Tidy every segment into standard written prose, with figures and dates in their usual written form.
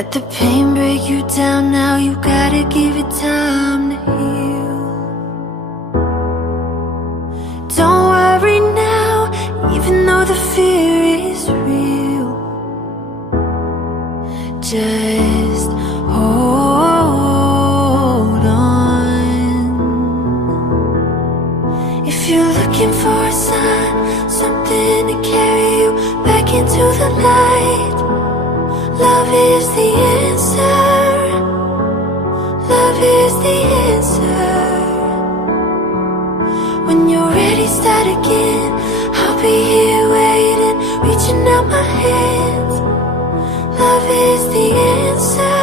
Let the pain break you down now, you gotta give it time to heal. Don't worry now, even though the fear is real. Just hold on. If you're looking for a sign, something to carry you back into the light, love is the answer. Love is the answer. When you're ready, start again. I'll be here waiting, reaching out my hands. Love is the answer.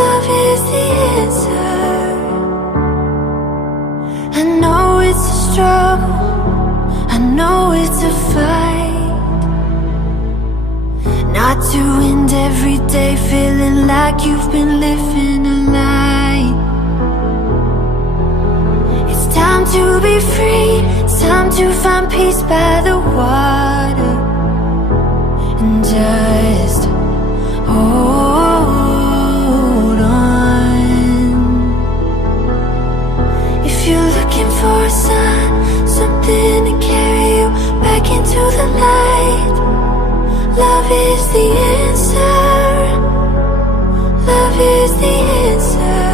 Love is the answer. I know it's a struggle, I know it's a fight, not to end every day feeling like you've been living a lie. It's time to be free, it's time to find peace by the water. And just hold on. If you're looking for a sign, something to carry you back into the light, love is the answer. Love is the answer.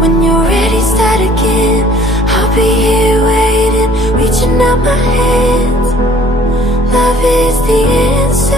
When you're ready, start again. I'll be here waiting, reaching out my hands. Love is the answer.